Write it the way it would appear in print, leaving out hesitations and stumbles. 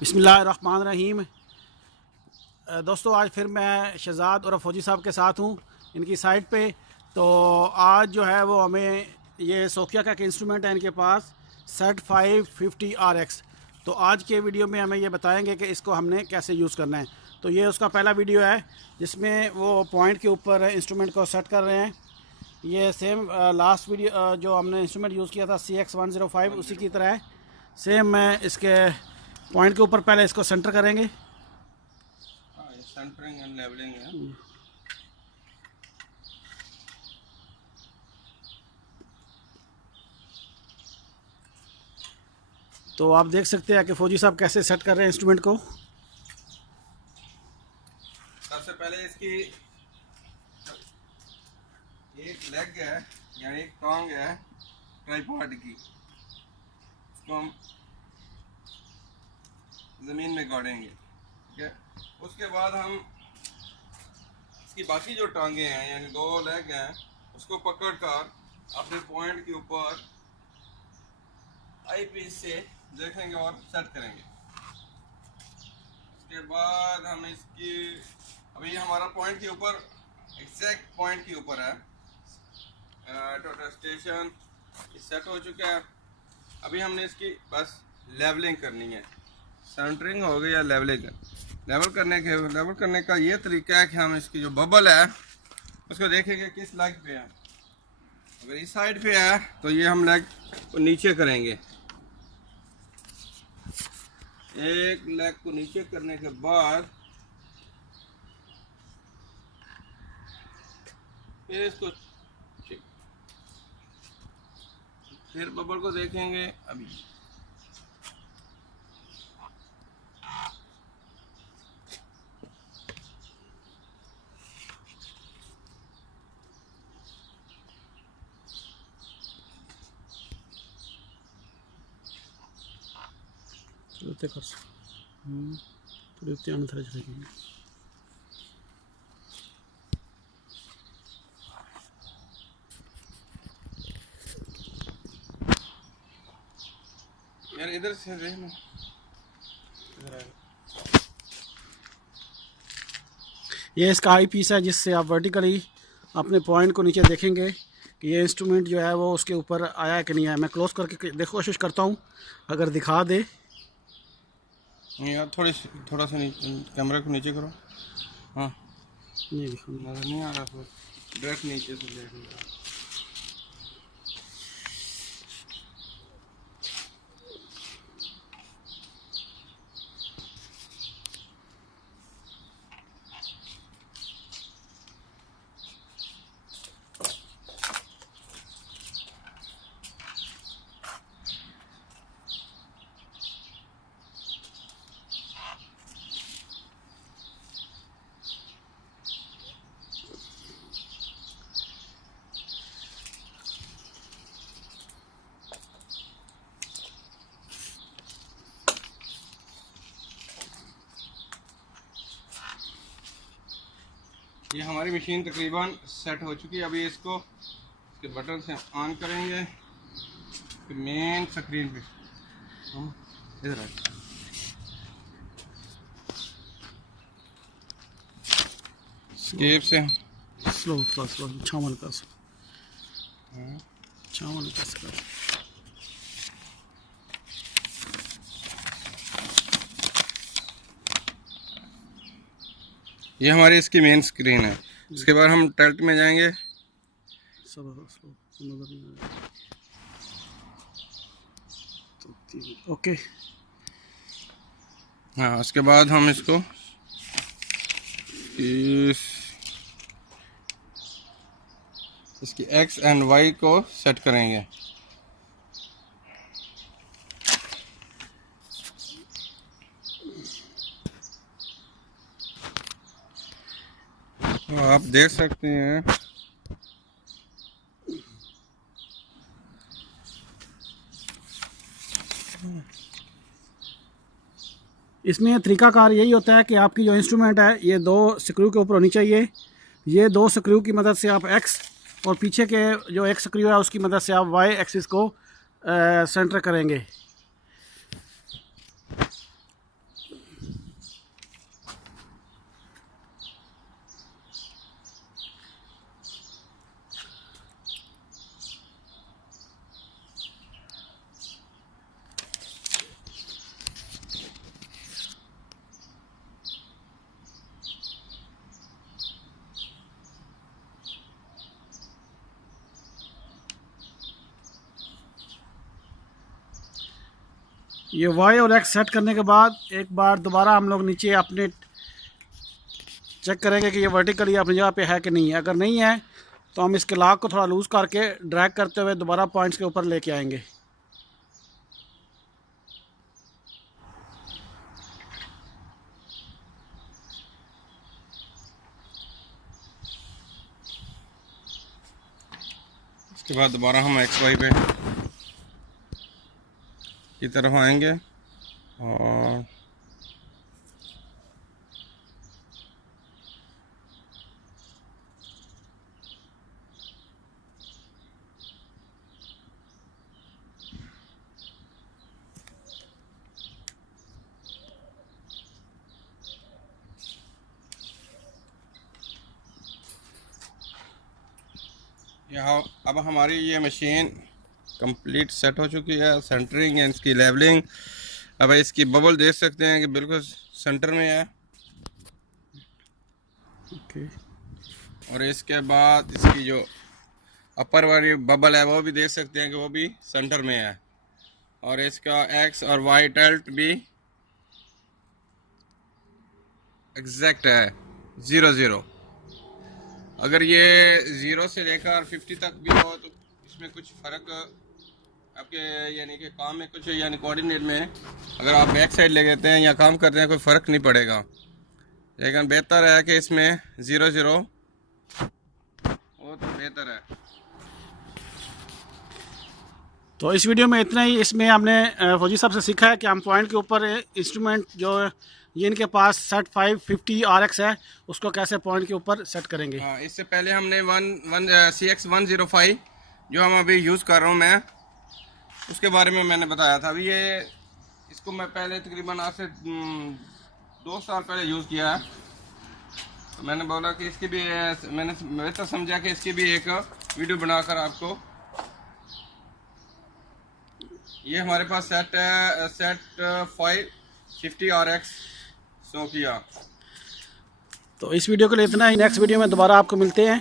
बिस्मिल्लाहिर्रहमानिर्रहीम। दोस्तों, आज फिर मैं शहज़ाद और फ़ौजी साहब के साथ हूँ इनकी साइट पे। तो आज जो है वो हमें ये सोकिया का एक इंस्ट्रूमेंट है इनके पास, सेट 550 RX। तो आज के वीडियो में हमें ये बताएंगे कि इसको हमने कैसे यूज़ करना है। तो ये उसका पहला वीडियो है जिसमें वो पॉइंट के ऊपर इंस्ट्रूमेंट को सेट कर रहे हैं। ये सेम लास्ट वीडियो जो हमने इंस्ट्रूमेंट यूज़ किया था CX105 उसी की तरह है। सेम मैं इसके पॉइंट के ऊपर पहले इसको सेंटर करेंगे। ये सेंटरिंग एंड लेवलिंग है। तो आप देख सकते हैं कि फ़ौजी साहब कैसे सेट कर रहे हैं इंस्ट्रूमेंट को। सबसे पहले इसकी एक लेग है या एक टांग है ट्राइपॉड की, इसको हम ज़मीन में गाड़ेंगे। ठीक है, उसके बाद हम इसकी बाकी जो टांगे हैं यानी दो लेग हैं उसको पकड़कर अपने पॉइंट के ऊपर आई पीस से देखेंगे और सेट करेंगे। उसके बाद हम इसकी अभी हमारा पॉइंट के ऊपर एग्जैक्ट पॉइंट के ऊपर है, टोटल स्टेशन सेट हो चुका है। अभी हमने इसकी बस लेवलिंग करनी है। सेंटरिंग हो गई या लेवलिंग। लेवल करने का ये तरीका है कि हम इसकी जो बबल है उसको देखेंगे किस लेग पे है। अगर इस साइड पे है तो ये हम लेग को नीचे करेंगे। एक लेग को नीचे करने के बाद फिर इसको फिर बबल को देखेंगे। अभी यार इधर से देखना, इधर आएगा। ये इसका आई पीस है जिससे आप वर्टिकली अपने पॉइंट को नीचे देखेंगे कि ये इंस्ट्रूमेंट जो है वो उसके ऊपर आया है कि नहीं आया। मैं क्लोज करके देखो कोशिश करता हूँ, अगर दिखा दे। यार थोड़ा सा कैमरा को नीचे करो। हाँ, नहीं दिखा। नजर नहीं आ रहा, तो डायरेक्ट नीचे से देखना। ये हमारी मशीन तकरीबन सेट हो चुकी है। अभी इसको इसके बटन से ऑन करेंगे। मेन स्क्रीन पे हम इधर आए, स्केप से स्लो स्लो स्लो छावन का छावन का ये हमारी इसकी मेन स्क्रीन है। उसके बाद हम टेल्ट में जाएंगे। ओके। हाँ, उसके बाद हम इसको इसकी एक्स एंड वाई को सेट करेंगे। तो आप देख सकते हैं इसमें तरीकाकार यही होता है कि आपकी जो इंस्ट्रूमेंट है ये दो स्क्रू के ऊपर होनी चाहिए। ये दो स्क्रू की मदद से आप एक्स और पीछे के जो एक स्क्रू है उसकी मदद से आप वाई एक्सिस को सेंटर करेंगे। ये वाई और एक्स सेट करने के बाद एक बार दोबारा हम लोग नीचे अपने चेक करेंगे कि ये वर्टिकली अपनी जगह पे है कि नहीं है। अगर नहीं है तो हम इसके लॉक को थोड़ा लूज़ करके ड्रैग करते हुए दोबारा पॉइंट्स के ऊपर लेके आएंगे। उसके बाद दोबारा हम एक्स वाई पे की तरफ आएंगे और यहाँ अब हमारी ये मशीन कंप्लीट सेट हो चुकी है। सेंटरिंग है, इसकी लेवलिंग, अब इसकी बबल देख सकते हैं कि बिल्कुल सेंटर में है। ओके। और इसके बाद इसकी जो अपर वाली बबल है वो भी देख सकते हैं कि वो भी सेंटर में है। और इसका एक्स और वाई टिल्ट भी एग्जैक्ट है 0-0। अगर ये 0 से लेकर 50 तक भी हो तो इसमें कुछ फ़र्क आपके यानी कि काम में कुछ यानी कोऑर्डिनेट में अगर आप बैक साइड ले लेते हैं या काम करते हैं कोई फ़र्क नहीं पड़ेगा। लेकिन बेहतर है कि इसमें 0-0 हो तो बेहतर है। तो इस वीडियो में इतना ही। इसमें हमने फौजी साहब से सीखा है कि हम पॉइंट के ऊपर इंस्ट्रूमेंट जो ये इनके पास सेट 550 RX है उसको कैसे पॉइंट के ऊपर सेट करेंगे। हाँ, इससे पहले हमने CX105 जो हम अभी यूज़ कर रहा हूँ मैं, उसके बारे में मैंने बताया था। अभी ये इसको मैं पहले तकरीबन आज से 2 साल पहले यूज़ किया है। तो मैंने बोला कि इसकी भी मैंने वैसा समझा कि इसकी भी एक वीडियो बनाकर आपको, ये हमारे पास सेट है सेट 550 RX सोफिया। तो इस वीडियो के लिए इतना ही। नेक्स्ट वीडियो में दोबारा आपको मिलते हैं।